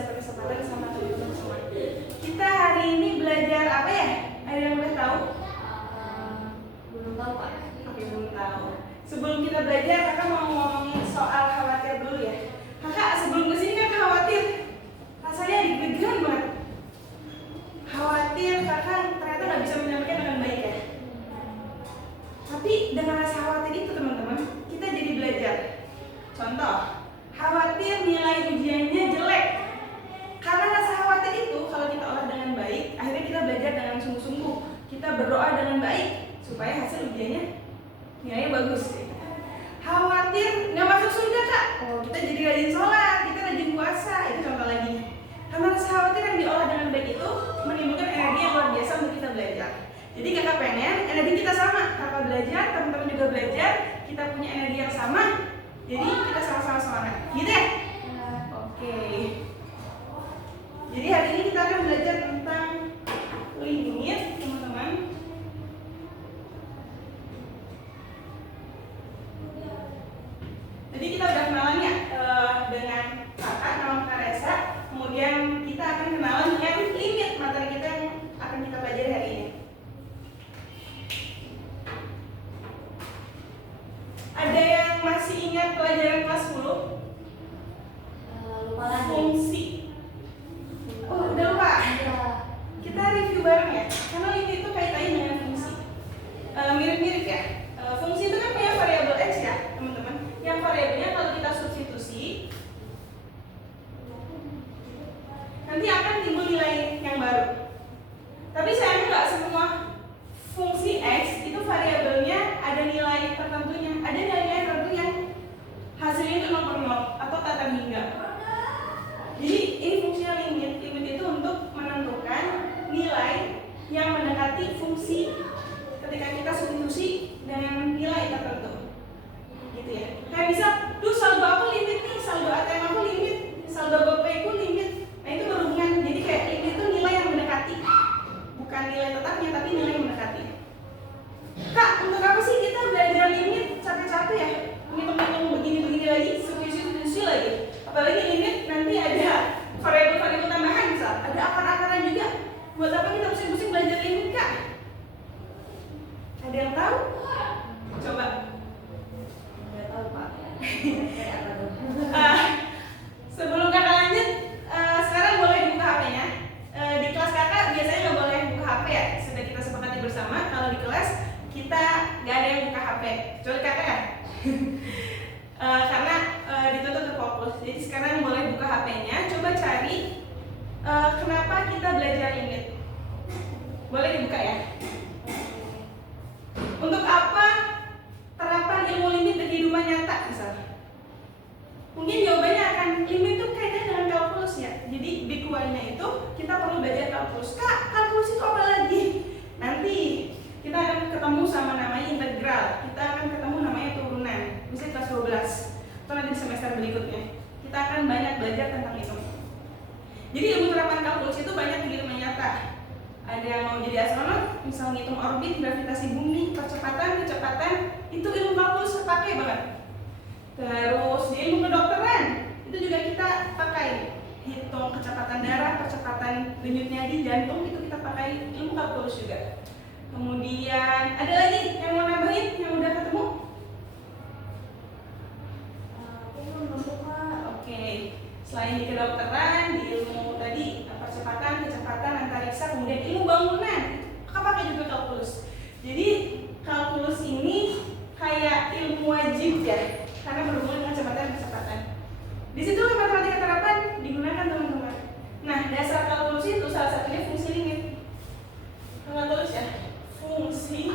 bisa berkesempatan sama teman-teman semua. Kita hari ini belajar apa ya? Ada yang boleh tahu? Belum tahu Pak. Oke, belum tahu. Sebelum kita belajar, kakak mau ngomongin soal khawatir dulu ya. Kakak sebelum kesini kan khawatir, rasanya deg-degan banget. Khawatir kakak ternyata nggak bisa menyampaikan dengan baik ya. Tapi dengan rasa khawatir itu teman-teman, kita jadi belajar. Contoh, khawatir nilai ujiannya jelek. Karena rasa khawatir itu kalau kita olah dengan baik, akhirnya kita belajar dengan sungguh-sungguh. Kita berdoa dengan baik supaya hasil ujiannya nilainya bagus. Khawatir nggak masuk surga kak, oh kita jadi rajin sholat, kita rajin puasa, itu contoh lagi. Karena rasa khawatir yang diolah dengan baik itu menimbulkan energi yang luar biasa untuk kita belajar. Jadi kakak pengen energi kita sama, kakak belajar, teman-teman juga belajar, kita punya energi yang sama, jadi kita sama-sama semangat, gitu ya? Oke. Jadi hari ini kita akan belajar tentang limit, teman-teman. Jadi kita udah kenalan ya dengan kakak, nama Kak Resa. Kemudian kita akan kenalan dengan limit materi kita yang akan kita pelajari hari ini. Ada yang masih ingat pelajaran kelas 10? Lupa lagi. Fungsi. Oh, udah lupa? Kita review bareng ya, karena limit itu kaitannya dengan fungsi. Mirip-mirip ya. Fungsi itu kan punya variabel x ya, teman-teman. Yang variabelnya kalau kita substitusi, nanti akan timbul nilai yang baru. Tapi sayangnya nggak semua fungsi x itu variabelnya ada nilai tertentunya. Ada nilai tertentu yang hasilnya itu 0/0 atau tata hingga. Jadi ini fungsinya limit. Limit itu untuk menentukan nilai yang mendekati fungsi ketika kita substitusi dengan nilai tertentu. Gitu ya. Kayak misal, saldo aku limit nih, saldo ATM aku limit, saldo GoPay ku limit. Nah itu berhubungan. Jadi kayak limit itu nilai yang mendekati, bukan nilai tetapnya, tapi nilai yang mendekati. Kak, untuk apa sih kita belajar limit capek-capek ya? Ngitung-ngitung begini-begini lagi, substitusi lagi. Apalagi limit nanti ada variabel-variabel tambahan misal, ada akar-akaran juga. Buat apa kita pusing-pusing belajar limit kak? Ada yang tahu? Coba. Nggak tahu Pak. Sebelum kakak lanjut, sekarang boleh dibuka HP-nya. Di kelas kakak biasanya nggak boleh buka HP ya. Sudah kita sepakati bersama. Kalau di kelas kita nggak ada yang buka HP. Kecuali kakak kan? Karena dituntut untuk fokus. Jadi sekarang boleh buka HP-nya. Coba cari kenapa kita belajar limit. Boleh dibuka ya. Untuk apa terapan ilmu limit di kehidupan nyata misalnya? Mungkin jawabannya akan limit itu kaitannya dengan kalkulus ya. Jadi di kuliahnya itu kita perlu belajar kalkulus. Kak, kalkulus itu apa lagi? Nanti kita akan ketemu sama namanya integral. Kita akan ketemu namanya turunan. Misalnya kelas 12 atau nanti di semester berikutnya. Kita akan banyak belajar tentang itu. Jadi ilmu terapan kalkulus itu banyak di kehidupan nyata. Ada yang mau jadi astronot, misal ngitung orbit, gravitasi bumi, kecepatan, itu ilmu kalkulus terpakai banget. Terus di ilmu kedokteran, itu juga kita pakai. Hitung kecepatan darah, kecepatan denyutnya di jantung, itu kita pakai ilmu kalkulus juga. Kemudian ada lagi yang mau nambahin, yang udah ketemu? Oke. Selain di kedokteran, di ilmu tadi percepatan, kecepatan, antariksa, kemudian ilmu bangunan, kakak pakai juga kalkulus. Jadi kalkulus ini kayak ilmu wajib ya, karena berhubungan dengan kecepatan. Di situ matematika terapan digunakan teman-teman. Nah dasar kalkulus itu salah satunya fungsi limit. Kakak tulis ya, fungsi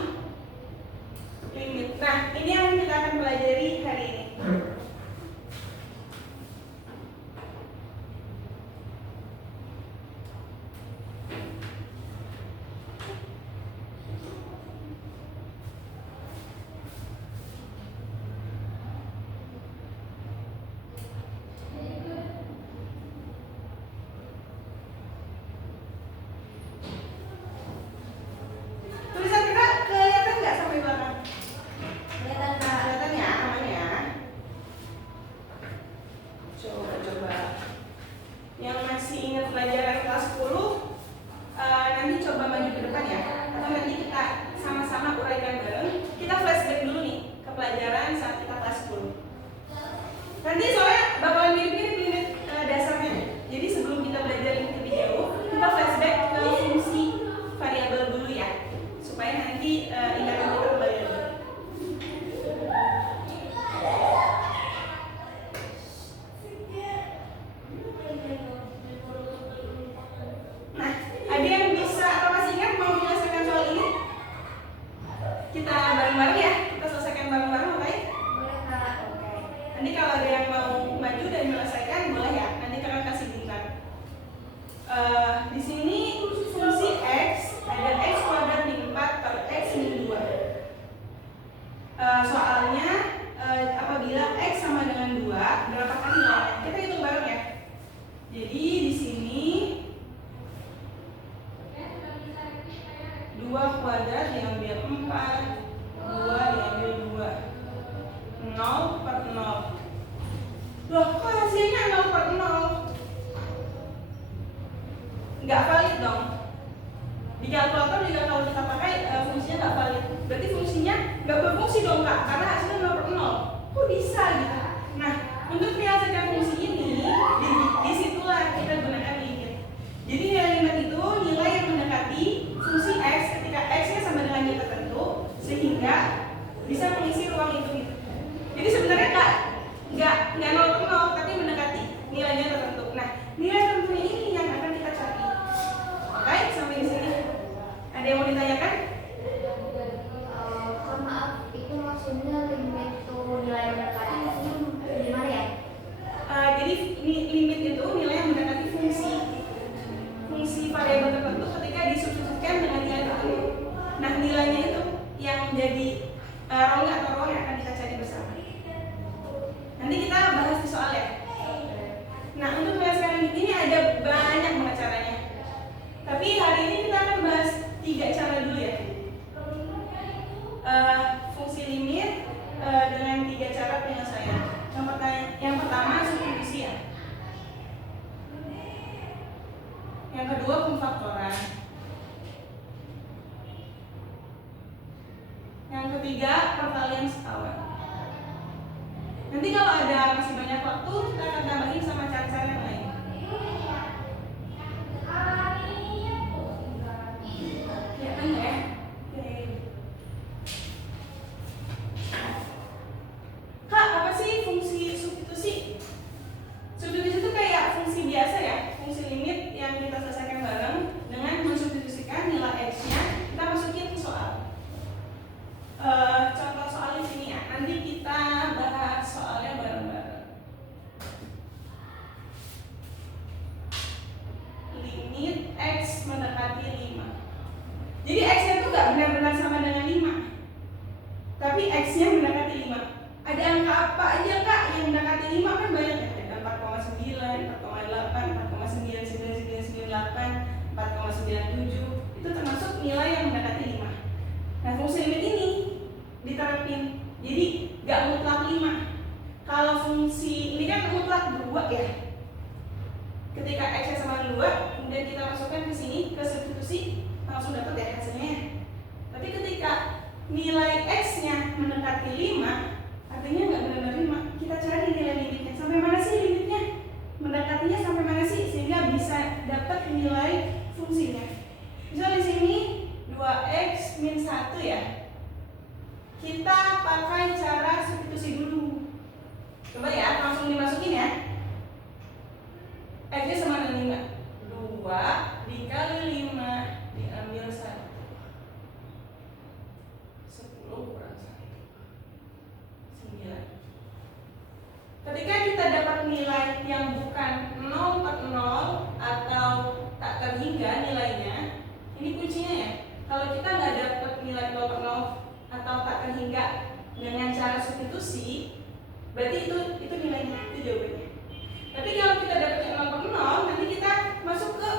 limit. Nah ini yang kita akan pelajari hari ini. Tulisan kita kelihatan nggak sampai belakang? Kelihatan Kak. Kelihatan ya? masih ingat pelajaran kelas 10, nanti coba maju ke depan ya. Atau nanti kita sama-sama uraikan bareng. Kita flashback dulu nih ke pelajaran saat kita kelas 10. Nanti soalnya bakalan mirip-mirip dasarnya. Jadi sebelum kita belajar lebih jauh, kita flashback ke fungsi variabel dulu ya, supaya nanti ingatan kita kembali lagi. Nah, ada yang bisa atau masih ingat mau menyelesaikan soal ini? Kita bareng-bareng ya, kita selesaikan bareng-bareng, oke? Boleh Kak. Oke. Nanti kalau ada yang mau maju dan menyelesaikan boleh ya, nanti kakak kasih bintang. Di sini fungsi x ada x kuadrat min 4 per x min 2. Soalnya apabila x sama dengan 2, berapa kali nilainya? Kita hitung bareng ya. Jadi di sini 2 kuadrat diambil 4, 2 diambil 2, 0 per 0. Loh, kok hasilnya 0 per 0? Nggak valid dong. Di kalkulator juga kalau kita pakai fungsinya nggak valid. Berarti fungsinya nggak berfungsi dong Kak, karena hasilnya 0 per 0. Kok bisa gitu? Nah, untuk menyelesaikan fungsi ini, disitulah kita gunakan limit. Jadi nilai limit itu nilai yang mendekati fungsi x ketika x-nya sama dengan nilai tertentu, sehingga bisa mengisi ruang itu gitu. Jadi sebenarnya nggak 0 per 0, tapi mendekati nilainya tertentu. Nah, nilai tertentunya ini yang akan kita cari. Oke, sampai di sini. Ada yang mau ditanyakan? Maaf, itu maksudnya limit itu nilai yang mendekati itu gimana ya? Jadi limit itu nilai yang mendekati fungsi variabel tertentu ketika disubstitusikan dengan nilai tertentu. Nah, nilainya itu yang menjadi rongga atau ruang yang akan kita cari bersama. Nanti kita bahas di soal ya. Nah, untuk menyelesaikan ini ada banyak banget caranya. Tapi hari ini kita akan bahas 3 cara dulu ya. Fungsi limit dengan 3 cara penyelesaian. Yang pertama substitusi ya. Yang kedua pemfaktoran. Yang ketiga perkalian sekawan. Nanti kalau ada masih banyak waktu, kita akan tambahin sama cara-cara yang lain. Ya kan ya? Oke. Kak, apa sih fungsi substitusi? Substitusi itu kayak fungsi biasa ya, fungsi limit yang kita selesaikan bareng dengan mensubstitusikan nilai x-nya, kita masukin ke soal. Contoh soal di sini ya, nanti kita bahas soalnya bareng-bareng. Limit x mendekati 5. Jadi x-nya itu nggak benar-benar sama dengan 5, tapi x-nya mendekati 5. Ada angka apa aja Kak yang mendekati 5? Kan banyak ya, ada 4,9, 4,8, 4,9998, 4,97. Itu termasuk nilai yang mendekati 5. Nah, fungsi limit ini diterapin. Jadi nggak mutlak 5. Kalau fungsi ini kan mutlak 2 ya. Ketika x-nya sama dengan 2, kemudian kita masukkan ke sini ke substitusi, langsung dapat ya hasilnya. Tapi ketika nilai x-nya mendekati 5, artinya nggak benar-benar 5. Kita cari nilai limitnya. Sampai mana sih limitnya? Mendekatinya sampai mana sih sehingga bisa dapat nilai fungsinya. Misal di sini 2x min 1 ya. Kita pakai cara substitusi dulu. Coba ya, langsung dimasukin ya. X-nya sama dengan 5. 2 dikali 5 diambil 1. 10 kurang 1. 9. Ketika kita dapat nilai yang bukan 0 per 0 atau tak terhingga nilainya, ini kuncinya ya. Kalau kita nggak dapat nilai 0 per 0 atau tak terhingga dengan cara substitusi, berarti itu nilainya, itu jawabannya. Tapi kalau kita dapatnya 0 per 0, nanti kita masuk ke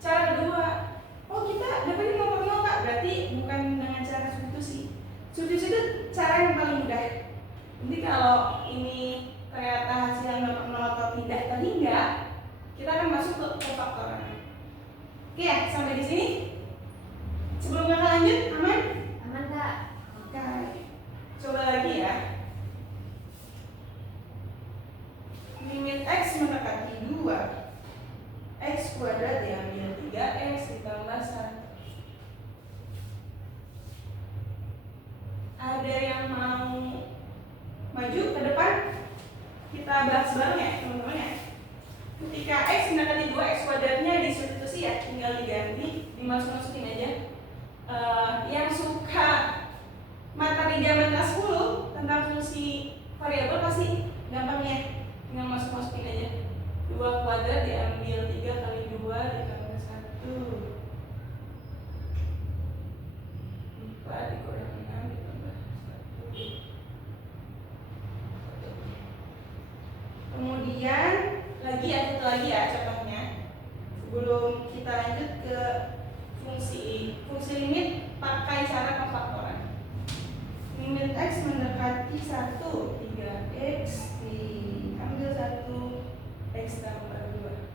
cara kedua. Oh, kita dapatin 0 per 0 Kak, berarti bukan dengan cara substitusi. Substitusi itu cara yang paling mudah. Jadi kalau ini ternyata hasilnya 0 per 0 atau tidak terhingga, kita akan masuk ke pemfaktoran. Oke ya, sampai di sini. Sebelum kakak lanjut, aman? Aman Kak. Oke, coba lagi ya. Limit x mendekati 2, x kuadrat diambil 3x ditambah 1. Ada yang mau maju ke depan? Kita bahas bareng ya teman-teman ya. Ketika x mendekati 2, x kuadratnya disubstitusi ya, tinggal diganti, dimasukin aja. Yang suka materi zaman kelas 10 tentang fungsi variabel pasti gampang ya, tinggal masukin aja. 2 kuadrat diambil 3 kali 2 ditambah 1, 4 dikurang 6 ditambah 1. Kemudian lagi ya, satu lagi ya contohnya. Sebelum kita lanjut ke fungsi limit, pakai cara pemfaktoran. Limit x mendekati 1, 3x diambil 1, x tambah 2.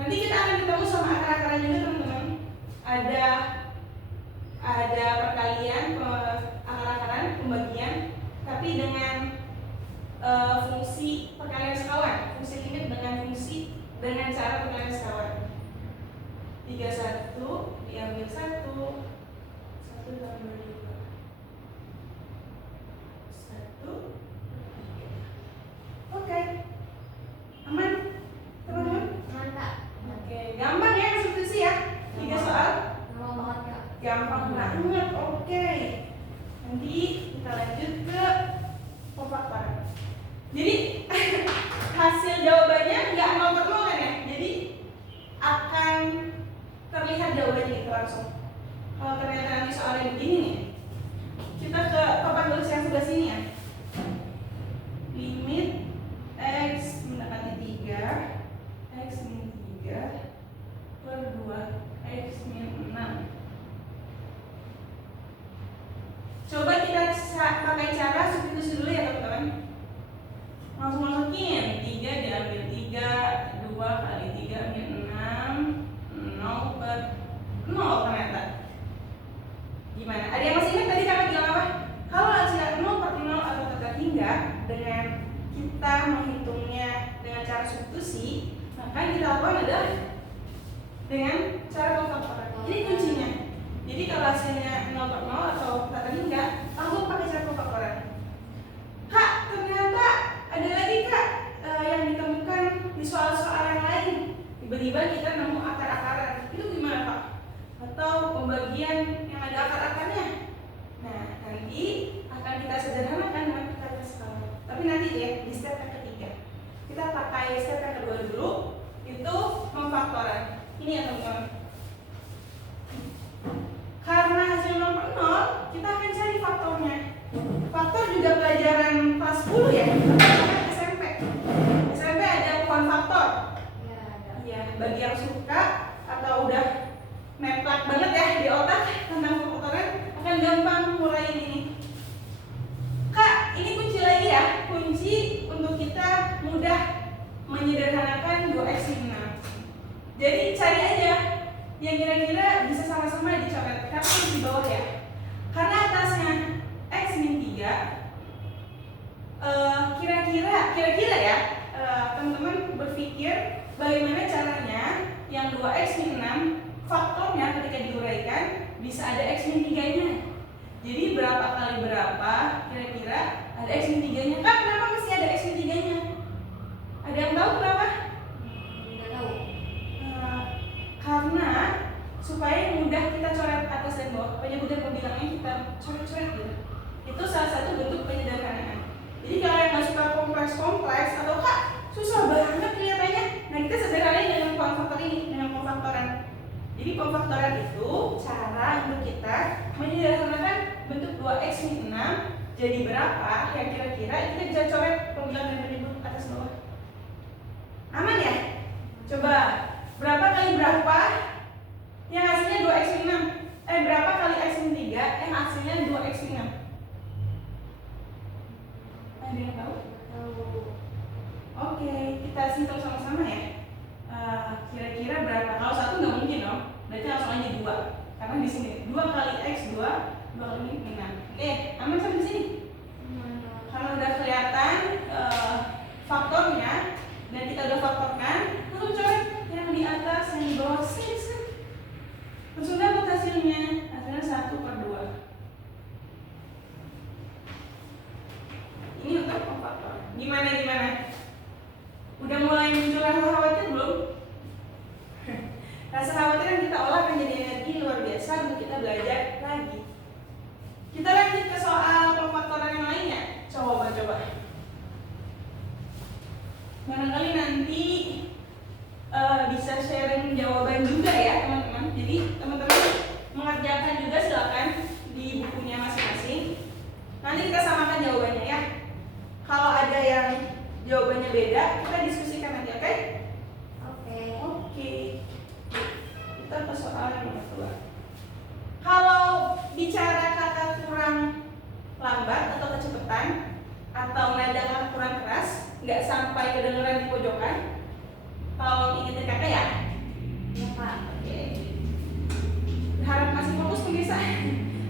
Nanti kita akan ketemu sama akar-akaran juga teman-teman. Ada perkalian, akar-akaran, pembagian, tapi dengan fungsi perkalian sekawan, fungsi limit dengan cara perkalian sekawan. 31 diambil 1 tambah 2, 1. Oke, aman teman-teman? Aman Kak. Oke, gampang ya substitusi ya. 3 soal Gampang banget Kak. gampang banget. Oke, nanti kita lanjut ke pemfaktoran. Jadi hasil jawabannya nggak 0 per 0 kan ya? Jadi akan terlihat jawabannya gitu langsung. Kalau ternyata nanti soalnya begini nih, kita ke papan tulis yang sebelah sini ya. Limit x mendekati 3, x min 3 per 2, x min 6. Coba kita pakai cara substitusi dulu ya teman-teman. Langsung masukin 3 diambil 3, 2 kali 3 min 6, 0 per 0 ternyata. Gimana? Ada yang masih ingat tadi kakak bilang apa? Kalau hasilnya 0 per 0 atau terhingga, dengan kita menghitungnya dengan cara substitusi, maka yang kita lakukan adalah dengan cara pemfaktoran. Ini kuncinya. Jadi kalau hasilnya 0 per 0 atau terhingga, langsung pakai cara pemfaktoran. Kak, ternyata ada lagi Kak yang ditemukan di soal-soal yang lain. Tiba-tiba kita nemu akar-akaran. Itu gimana Pak? Atau pembagian yang ada akar-akarnya? Nah, nanti akan kita sederhanakan dengan perkalian sekawan. Tapi nanti ya di step yang ketiga. Kita pakai step yang kedua dulu, itu memfaktoran. Ini ya teman-teman. Karena hasil 0 per 0, kita akan cari faktornya. Faktor juga pelajaran kelas 10 ya, SMP. SMP ada pohon faktor. Ya, ada. Iya, bagi yang suka atau udah neplak banget ya di otak tentang pemfaktoran, akan gampang mulai ini. Kak, ini kunci lagi ya, kunci untuk kita mudah menyederhanakan 2x min 6. Jadi cari aja yang kira-kira bisa sama-sama dicoret, tapi di bawah ya. Karena atasnya x min 3, kira-kira ya, teman-teman berpikir bagaimana caranya yang 2x min 6 faktornya ketika diuraikan bisa ada x min 3-nya. Jadi berapa kali berapa kira-kira ada x min 3-nya. Kak, kenapa mesti ada x min 3-nya? Ada yang tahu kenapa? Tidak tahu. Karena supaya mudah kita coret atas dan bawah, penyebutan pembilangnya kita coret-coret gitu. Itu salah satu bentuk penyederhanaan. Jadi kalau yang nggak suka kompleks atau Kak susah banget kelihatannya, nah kita sederhanain dengan pemfaktor ini, dengan pemfaktoran. Jadi pemfaktoran itu cara untuk kita menyederhanakan bentuk 2x min 6 jadi berapa yang kira-kira kita bisa coret pembilang dan penyebut atas bawah. Aman ya? Coba berapa kali berapa yang hasilnya 2x min 6? Berapa kali x min 3 yang hasilnya 2x min 6? Ada yang tahu? Tahu. Oke, kita hitung sama-sama ya. kira-kira berapa? Kalau 1 nggak mungkin dong, berarti langsung aja 2. Karena di sini 2 kali X 2 kali ini 6. Oke, aman sampai sini? Kalau udah kelihatan faktornya dan kita udah faktorkan, lalu coret yang di atas, yang di bawah sini. Langsung dapat hasilnya 1/2. Ini untuk faktor. Gimana? Udah mulai muncul rasa khawatir belum? Rasa khawatir yang kita olah menjadi energi luar biasa untuk kita belajar lagi. Kita lanjut ke soal pemfaktoran yang lainnya. Coba. Barangkali nanti bisa sharing jawaban juga ya teman-teman. Jadi teman-teman mengerjakan juga silakan di bukunya masing-masing. Nanti kita samakan jawabannya ya. Kalau ada yang jawabannya beda, kita diskusikan nanti, oke? Oke. Kita ke soal yang nomor 2. Kalau bicara kata kurang lambat atau kecepatan atau nada kata kurang keras, nggak sampai kedengeran di pojokan, kalau ingetin kakak ya. Ya Pak. Oke. Harap masih fokus pemirsa,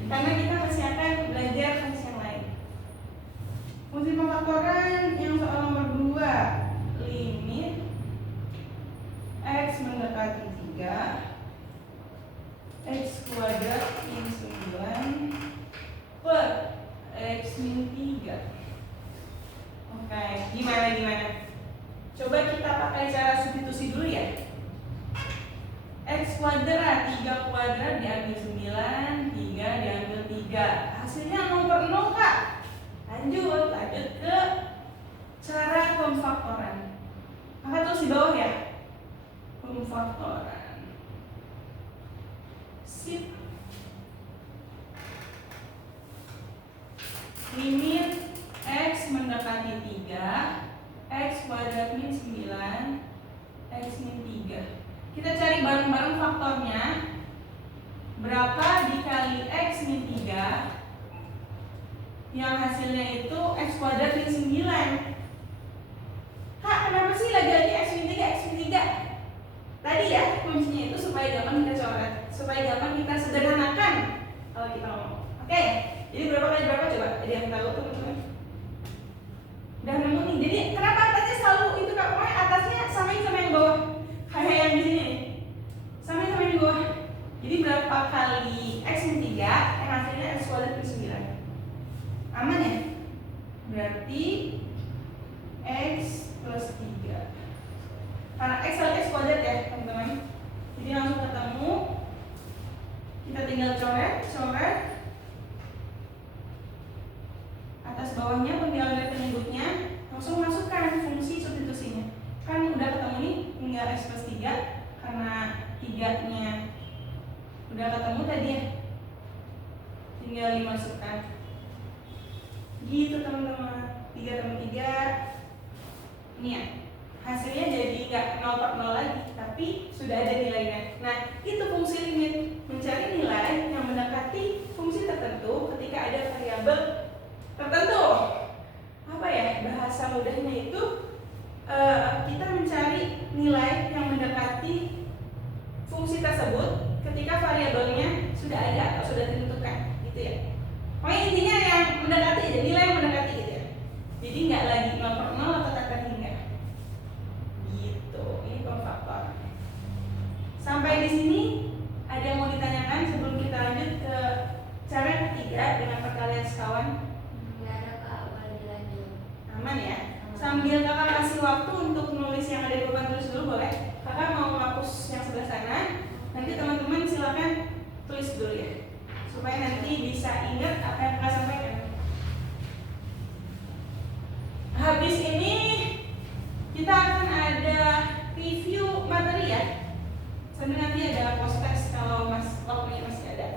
karena kita masih akan belajar fungsi yang lain. Fungsi pemfaktoran yang soal nomor 2, limit X mendekati 3 X kuadrat min 9 per X min 3. Oke, gimana? Coba kita pakai cara substitusi dulu ya. X kuadrat, 3 kuadrat diambil 9, 3 diambil 3. Hasilnya 0/0 Kak. Lanjut ke cara pemfaktoran. Maka terus di bawah ya. Pemfaktoran. Sip. Limit X mendekati 3 X kuadrat min 9 X min 3. Kita cari bareng-bareng faktornya. Berapa dikali X min 3 yang hasilnya itu X kuadrat min 9. Kak, kenapa sih lagi-lagi X min 3? Tadi ya kuncinya itu supaya gampang kita coret, supaya gampang kita sederhanakan kalau kita ngomong. Oke, jadi berapa kali berapa coba? Jadi yang tahu teman-teman. Udah nemu nih. Jadi kenapa atasnya selalu itu Kak? Pokoknya atasnya samain sama yang bawah. Kayak yang di sini nih. Samain sama yang di bawah. Jadi berapa kali X min 3 yang hasilnya X kuadrat min 9. Aman ya? Berarti X plus 3. Karena X kali X kuadrat ya teman-teman. Jadi langsung ketemu. Kita tinggal coret. Atas bawahnya pembilang dari penyebutnya, langsung masukkan fungsi substitusinya. Kan udah ketemu nih, tinggal X plus 3. Karena 3-nya udah ketemu tadi ya, tinggal dimasukkan. Gitu teman-teman. 3 tambah 3. Ini ya, hasilnya jadi nggak 0/0 lagi, tapi sudah ada nilainya. Nah, itu fungsi limit, mencari nilai yang mendekati fungsi tertentu ketika ada variabel tertentu. Apa ya bahasa mudahnya itu, kita mencari nilai yang mendekati fungsi tersebut ketika variabelnya sudah ada atau sudah ditentukan, gitu ya. Pokoknya intinya yang mendekati aja, nilai yang mendekati gitu ya. Jadi nggak lagi 0/0 atau tak terhingga. Gitu. Ini pemfaktor. Sampai di sini ada yang mau ditanyakan sebelum kita lanjut ke cara ketiga dengan perkalian sekawan? Nggak ada Kak, boleh dilanjut. Aman ya? Sambil kakak kasih waktu untuk nulis yang ada di papan tulis dulu boleh? Kakak mau menghapus yang sebelah sana. Nanti teman-teman silakan tulis dulu ya, supaya nanti bisa ingat apa yang kakak sampaikan. Habis ini kita akan ada review materi ya. Sambil nanti ada post test kalau waktunya masih ada.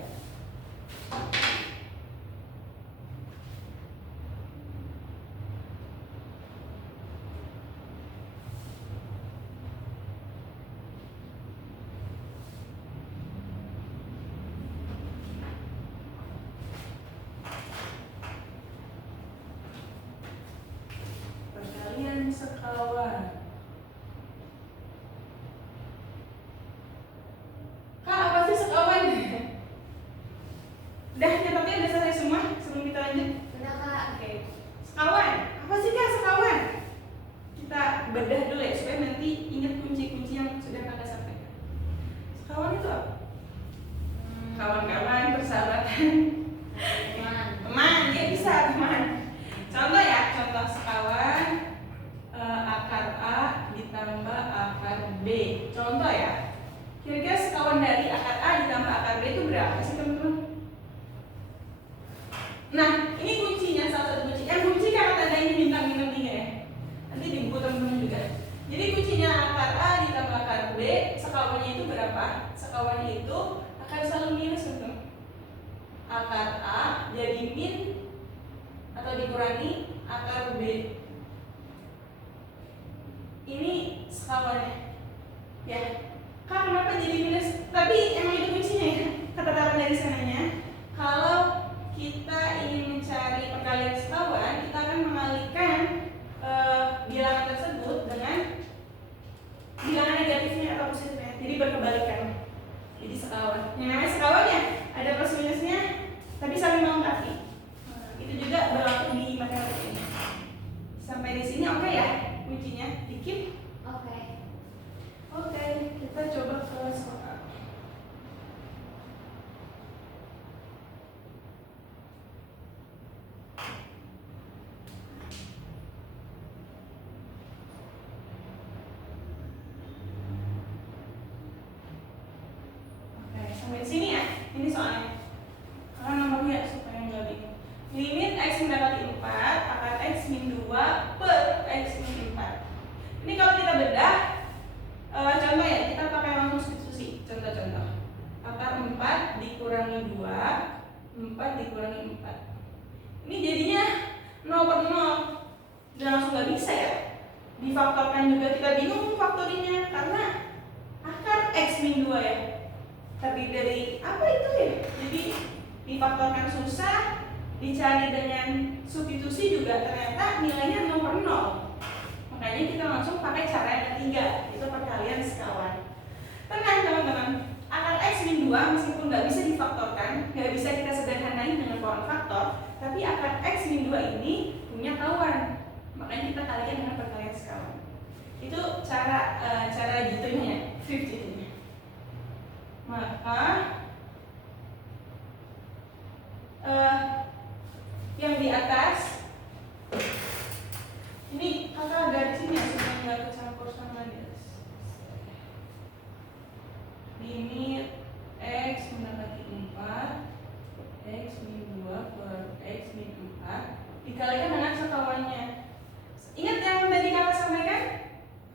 Perkalian sekawan. bedah dulu ya supaya nanti ingat kunci-kunci yang sudah kakak sampaikan. Sekawan itu apa? Kawan-kawan, persahabatan, teman, ya bisa teman. Contoh ya, contoh sekawan akar A ditambah akar B. Contoh ya. Kira-kira sekawan dari akar A ditambah akar B itu berapa sih teman-teman? Nah, ini kuncinya, salah satu kunci. Yang kunci karena tanda ini bintang-bintang 3 ya. Nanti di buku teman-teman juga. Jadi kuncinya akar A ditambah akar B, sekawannya itu berapa? Sekawannya itu akan selalu minus betul. Akar A jadi min atau dikurangi akar B. Ini sekawannya. Ya. Kak, kenapa jadi minus? Tapi emang itu kuncinya ya. Ketetapan dari sananya. Kalau kita ingin mencari perkalian sekawan, kita akan mengalihkan bilangan tersebut dengan bilangan negatifnya atau positifnya. Jadi berkebalikan. Jadi sekawan. Yang namanya sekawan ya ada plus minusnya, tapi saling melengkapi. Itu juga berlaku di matematika ini. Sampai di sini oke ya kuncinya? Dikit? Oke. Oke, kita coba ke soal. Sampai di sini ya, ini soalnya. Karena nomornya supaya nggak bingung. Limit x mendekati 4 akar x min 2 per x min 4. Ini kalau kita bedah, contoh ya, kita pakai langsung substitusi. Contoh-contoh. Akar 4 dikurangi 2, 4 dikurangi 4. Ini jadinya 0 per 0. Dan langsung nggak bisa ya. Difaktorkan juga kita bingung faktorinya karena akar x min 2 ya. Terdiri dari apa itu ya? Jadi difaktorkan susah, dicari dengan substitusi juga ternyata nilainya 0 per 0. Makanya kita langsung pakai cara yang ketiga, itu perkalian sekawan. Tenang teman-teman, akar x min 2 meskipun nggak bisa difaktorkan, nggak bisa kita sederhanain dengan pola faktor, tapi akar x min 2 ini punya kawan. Makanya kita kalikan dengan perkalian sekawan. Itu cara jatuhnya, fifth jatuhnya. Maka yang di atas ini kakak garisin ya supaya nggak kecampur sama dia. Limit x mendekati 4 x min 2 per x min 4 dikalikan dengan sekawannya. Ingat yang tadi kakak sampaikan,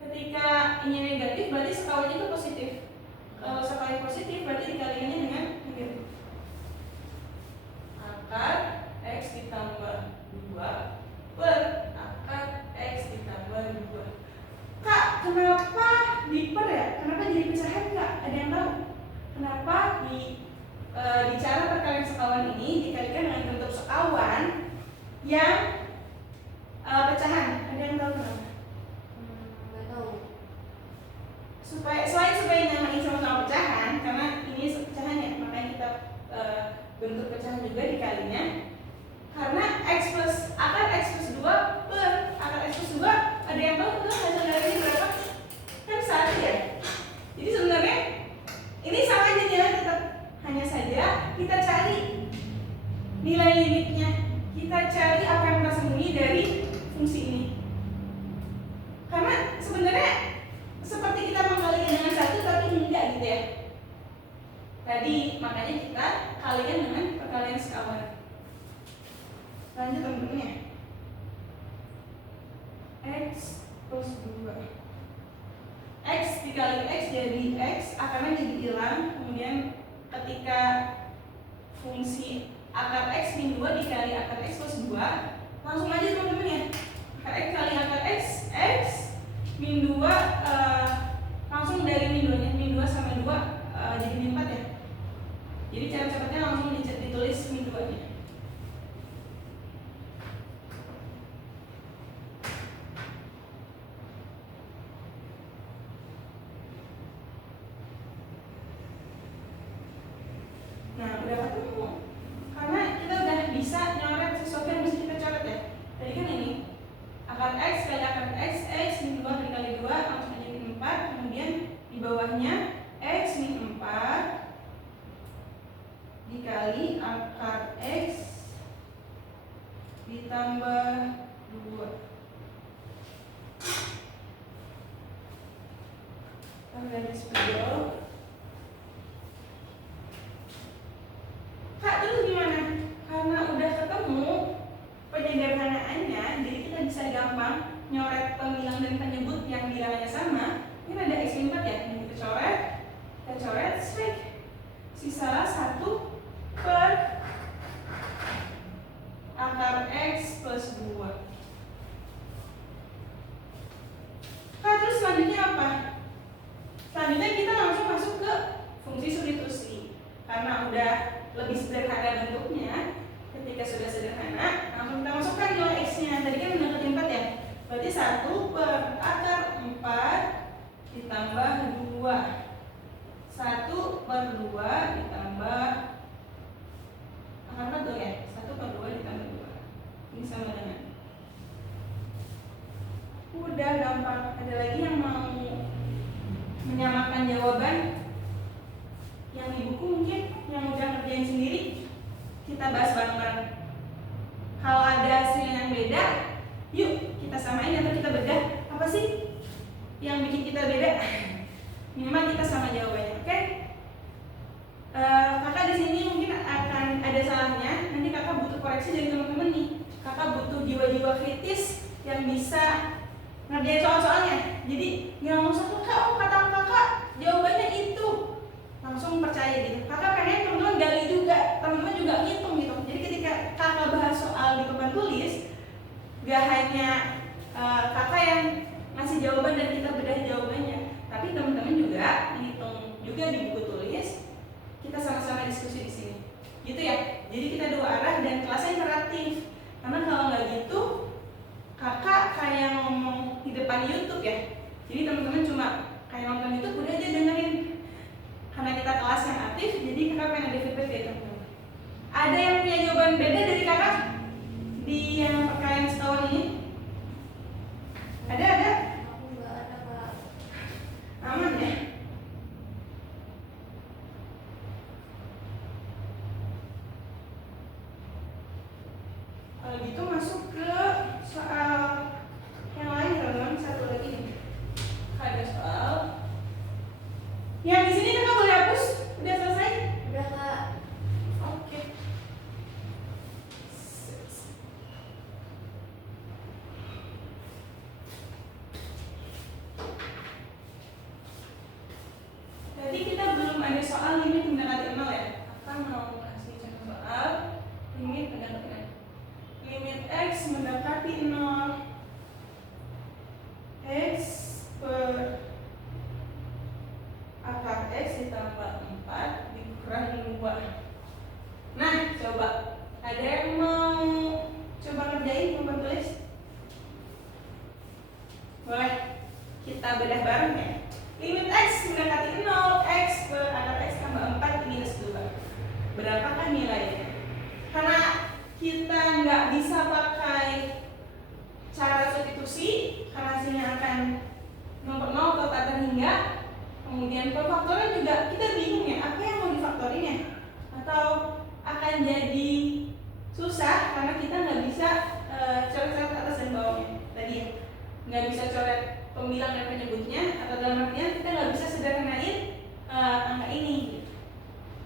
ketika ini negatif berarti sekawannya itu positif. Kalau sekawannya positif berarti dikalikannya dengan negatif. Akar x ditambah 2 per akar x ditambah 2. Kak, kenapa diper ya? Kenapa jadi pecahan kak? Ada yang tahu? Kenapa di cara perkalian sekawan ini dikalikan dengan bentuk sekawan yang pecahan? Ada yang tahu kenapa? Nggak tahu. Selain supaya namain sama-sama pecahan, karena ini pecahan ya, makanya kita bentuk pecahan juga dikalinya. Karena akar x plus 2 per akar x plus 2, ada yang tahu tuh hasil dari ini berapa? Kan 1 ya. Jadi sebenarnya ini sama aja nilai tetap, hanya saja kita cari nilai limitnya. Kita cari apa yang tersembunyi dari fungsi ini. Karena sebenarnya seperti kita mengkalikan dengan 1 tapi enggak gitu ya. Tadi makanya kita kalikan dengan perkalian sekawan. Lanjut teman-teman ya. X plus 2 X dikali X jadi X, akarnya jadi hilang. Kemudian ketika fungsi akar X min 2 dikali akar X plus 2, langsung aja teman-teman ya. Akar X kali akar X, X min 2 langsung dari min 2 nya, min 2 sama 2 jadi min 4 ya. Jadi cara cepatnya langsung ditulis min 2 nya. Nah, udah ketemu. Karena kita udah bisa nyoret sesuatu yang mesti kita coret ya. Tadi kan ini akar X kali akar X, X min 2 dikali garis pedol. Kak, terus gimana? Karena udah ketemu penyederhanaannya, jadi kita bisa gampang nyoret pembilang dan penyebut yang bilangannya sama. Ini ada X4 ya, ini kita coret, strike. Sisa 1 per akar X plus 2. Kak, terus selanjutnya apa? Selanjutnya kita langsung masuk ke fungsi substitusi. Karena udah lebih sederhana bentuknya, ketika sudah sederhana, langsung kita masukkan nilai X-nya. Tadi kan udah 4 ya. Berarti 1 per akar 4 ditambah 2. 1 per 2 ditambah akar 4 dong ya. 1 per 2 ditambah 2. Ini sama dengan. Udah gampang. Ada lagi yang mau menyamakan jawaban yang di buku mungkin, yang udah ngerjain sendiri? Kita bahas bareng-bareng. Kalau ada hasil yang beda, yuk kita samain atau kita bedah. Apa sih yang bikin kita beda? Minimal kita sama jawabannya, oke? Kakak di sini mungkin akan ada salahnya. Nanti kakak butuh koreksi dari teman-teman nih. Kakak butuh jiwa-jiwa kritis yang bisa ngerjain soal-soalnya. Jadi nggak langsung tuh, kak, oh kata kakak jawabannya itu, langsung percaya gitu. Kakak pengen teman-teman gali juga, teman-teman juga ngitung gitu. Jadi ketika kakak bahas soal di papan tulis, gak hanya kakak yang ngasih jawaban dan kita bedah jawabannya, tapi teman-teman juga ngitung juga di buku tulis. Kita sama-sama diskusi di sini, gitu ya. Jadi kita dua arah dan kelasnya interaktif. Karena kalau nggak gitu, kakak kayak ngomong di depan YouTube ya. Jadi teman-teman cuma kayak nonton YouTube, udah aja dengerin. Karena kita kelas yang aktif, jadi kakak pengen ada feedback dari teman-teman. Ada yang punya jawaban beda dari kakak di yang perkalian setahun ini? Ada? Aku nggak ada, Kak. Aman ya? Kalau gitu masuk ke soal yang lain, teman-teman. Satu lagi nih. Ada soal yang di sini kakak boleh hapus. Udah selesai? Udah, Kak. Oke. Tadi kita belum ada soal limit mendekati 0 ya. Kakak mau kasih contoh soal limit mendekati 0. Limit X mendekati 0, X per akar X ditambah 4 dikurangi 2. Nah, coba ada yang mau coba ngerjain papan tulis? Boleh, kita bedah bareng ya. Limit X mendekati 0, X per akar X tambah 4 minus 2. Berapakah nilainya? Karena kita nggak bisa pakai cara substitusi, karena hasilnya akan 0 per 0 atau tak terhingga. Kemudian pemfaktoran juga kita bingung ya, apa yang mau difaktorin ya? Atau akan jadi susah karena kita nggak bisa coret-coret atas dan bawahnya tadi ya. Nggak bisa coret pembilang dan penyebutnya, atau dalam artian kita nggak bisa sederhanain angka ini.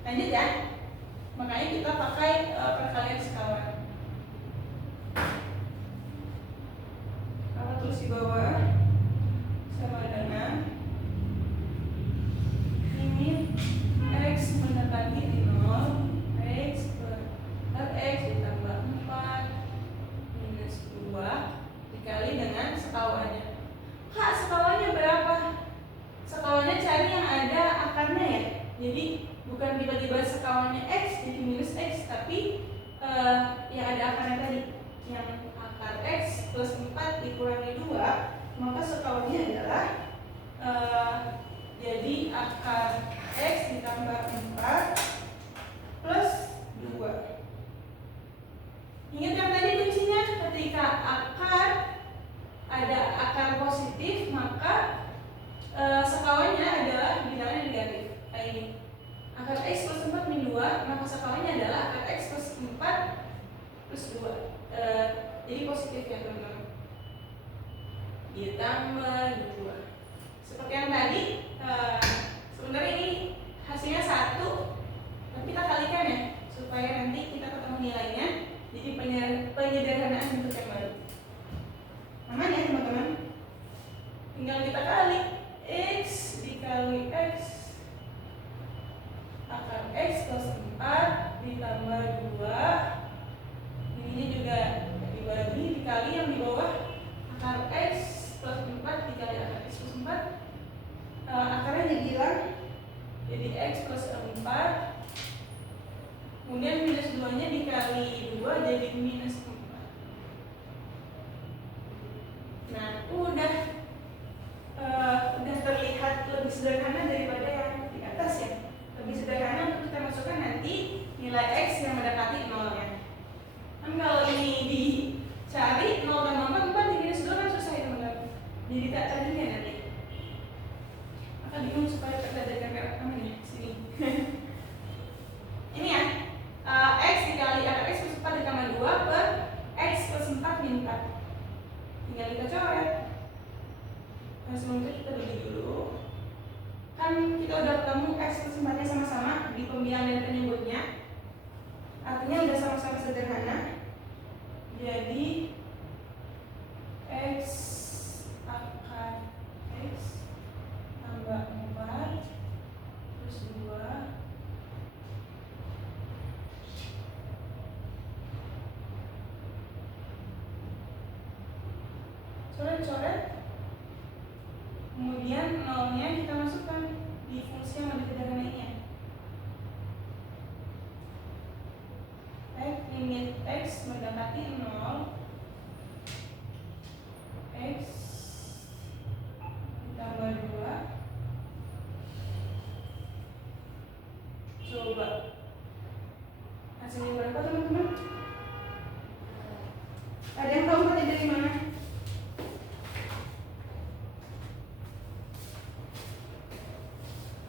Lanjut ya. Makanya kita pakai perkalian sekawan. Apa tulis di bawah sama dengan limit X mendekati 0, X per X ditambah 4 minus 2 dikali dengan sekawannya. Kak, sekawannya berapa? Sekawannya cari yang ada akarnya ya. Jadi bukan tiba-tiba sekawannya X jadi minus X, tapi yang ada akarnya tadi, yang akar X plus 4 dikurangi 2, maka sekawannya adalah jadi akar X ditambah 4 plus 2. Ingat yang tadi kuncinya, ketika akar ada akar positif, maka sekawannya adalah bilangan negatif. Kayak ini. Akar X plus 4 min 2, maka sekawannya adalah akar X plus 4 plus 2. Jadi positif ya teman-teman. Ditambah 2. Seperti yang tadi, X dikali X akar X plus 4 ditambah 2, ininya juga dibagi dikali yang di bawah akar X plus 4 dikali akar X plus 4, akarnya jadi hilang, jadi X plus 4, kemudian minus 2 nya dikali 2 jadi minus 4. Nah udah terlihat lebih sederhana daripada yang di atas ya. Lebih sederhana untuk kita masukkan nanti nilai X yang mendekati 0-nya. Kan kalau ini dicari 0 tambah 4 di minus 2 kan susah ya teman-teman. Jadi tak tadinya nanti. Maka bingung supaya terdadak merah aman ya sini. Ini ya X dikali akar X plus 4 ditambah 2 per X plus 4 min 4. Tinggal kita coret. Nah sebelum itu kita bagi dulu. Kan kita udah ketemu X plus 4 nya sama-sama di pembilang dan penyebutnya. Artinya udah sama-sama sederhana. Jadi X akar X tambah 4 plus 2 coret-coret, kemudian 0-nya kita masukkan di fungsi yang lebih sederhana ini ya. Limit X mendekati 0, X ditambah 2. Coba hasilnya berapa teman-teman? Ada yang tahu tadi dari mana?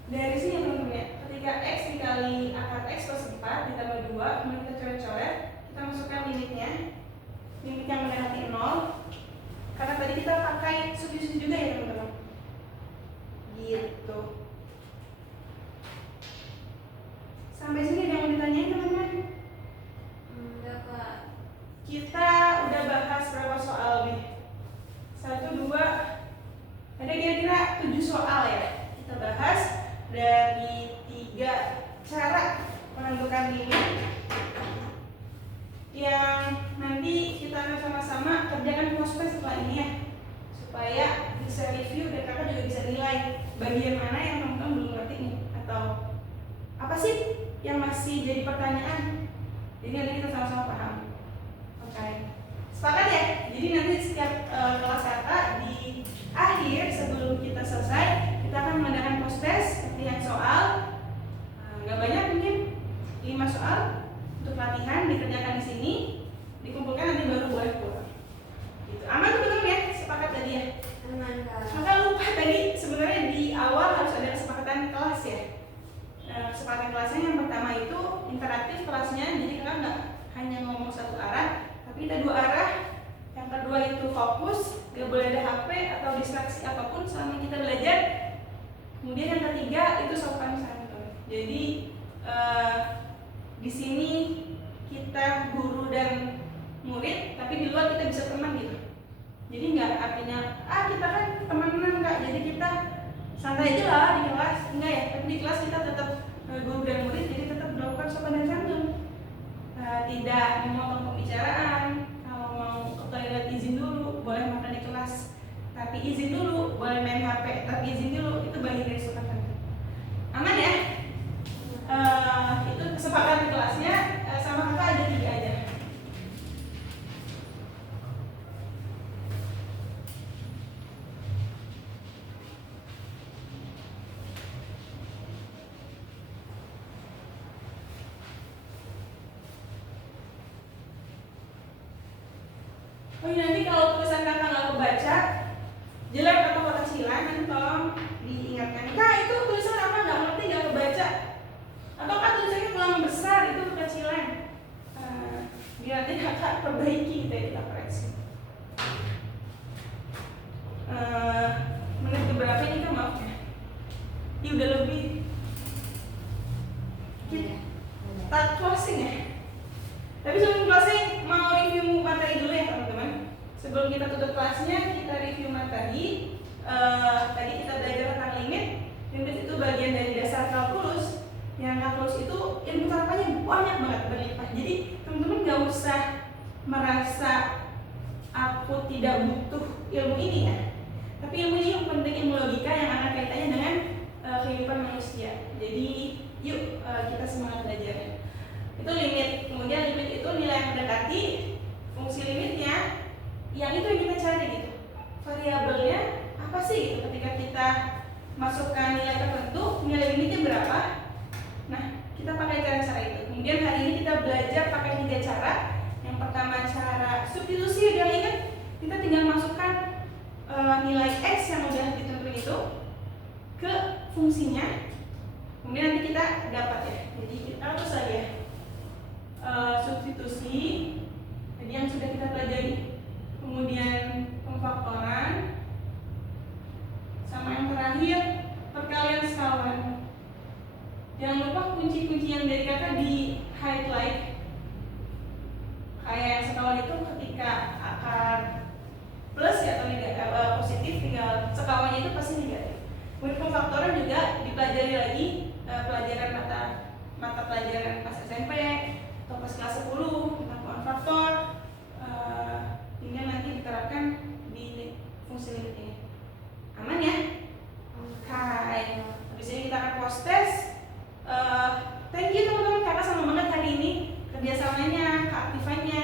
Dari sini teman-teman ya. Ketika X dikali akar X plus 4 ditambah 2, kemudian kita coret-coret, kita masukkan limitnya, limit yang mendekati 0, karena tadi kita pakai substitusi juga ya teman-teman. Gitu. Sampai sini ada yang mau ditanyain teman-teman? Enggak Kak. Kita udah bahas berapa soal nih? 1, 2, ada kira-kira 7 soal ya. Kita bahas dari 3 cara menentukan limit yang nanti kita akan sama-sama kerjakan proses setelah ini ya, supaya bisa review dan kakak juga bisa nilai bagian mana yang teman-teman belum ngerti nih, atau apa sih yang masih jadi pertanyaan. Jadi nanti kita sama-sama paham. Oke. Sepakat ya? Jadi nanti setiap kelas kakak di akhir sebelum kita selesai, kita akan mengadakan post test latihan soal. Nggak banyak, mungkin 5 soal untuk latihan, dikerjakan di sini, dikumpulkan nanti baru boleh pulang. Gitu. Aman teman-teman ya? Sepakat tadi ya? Aman Kak. Maka lupa tadi sebenarnya di awal harus ada kesepakatan kelas ya. Kesepakatan kelasnya yang pertama itu interaktif kelasnya, jadi kita nggak hanya ngomong satu arah, tapi kita 2 arah. Yang kedua itu fokus, gak boleh ada HP atau distraksi apapun selama kita belajar. Kemudian yang ketiga itu sopan santun. Jadi di sini kita guru dan murid, tapi di luar kita bisa teman gitu. Jadi nggak artinya kita kan temenan Kak, jadi kita santai aja lah di kelas, enggak ya. Tapi di kelas kita tetap guru dan murid, jadi tetap melakukan sopan dan santun. Tidak memotong pembicaraan. Kalau mau ke toilet izin dulu, boleh makan di kelas, tapi izin dulu. Boleh main HP, tapi izin dulu. Itu bagian dari sopan santun. Aman ya? Itu kesepakatan kelasnya. Sama kakak ada 3 aja. Oh iya, nanti kalau tulisan kakak nggak kebaca, jelek atau kekecilan, nanti tolong diingatkan. Kak, itu tulisan apa nggak ngerti, nggak kebaca? Atau kak tulisannya kurang besar, itu kekecilan. Biar nanti kakak perbaiki, kita koreksi. Menit berapa ini kan, maaf ya? Ini udah lebih. Kita closing ya. Tapi sebelum closing mau review materi dulu ya teman-teman. Sebelum kita tutup kelasnya, kita review materi. Tadi kita belajar kehidupan manusia. Jadi yuk kita semangat belajar. Itu limit. Kemudian limit itu nilai yang mendekati fungsi limitnya, yang itu yang kita cari gitu. Variabelnya apa sih gitu. Ketika kita masukkan nilai tertentu, nilai limitnya berapa? Nah, kita pakai cara itu. Kemudian hari ini kita belajar pakai 3 cara. Yang pertama cara substitusi, udah ingat? Kita tinggal masukkan nilai X yang udah ditentuin itu ke fungsinya. Kemudian nanti kita dapat ya. Jadi kita hapus saja substitusi. Jadi yang sudah kita pelajari. Kemudian pemfaktoran. Sama yang terakhir perkalian sekawan. Jangan lupa kunci-kunci yang dari kakak di highlight. Kayak yang sekawan itu ketika akar plus ya atau negatif, positif, tinggal sekawannya itu pasti negatif. Kemudian pemfaktoran juga dipelajari lagi pelajaran mata pelajaran pas SMP atau pas kelas 10 tentang pola faktor, hingga nanti diterapkan di fungsi limit ini. Aman ya? Oke. Habis ini kita akan post test. Thank you teman-teman, kakak senang banget hari ini kerjasamanya, keaktifannya.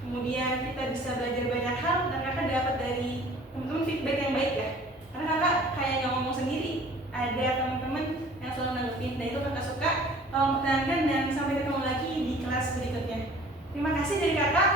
Kemudian kita bisa belajar banyak hal dan kakak dapat dari teman-teman feedback yang baik ya. Karena kakak kayaknya ngomong sendiri, ada teman-teman yang selalu nanggepin, dan itu kakak suka. Tolong pertahankan dan sampai ketemu lagi di kelas berikutnya. Terima kasih dari kakak.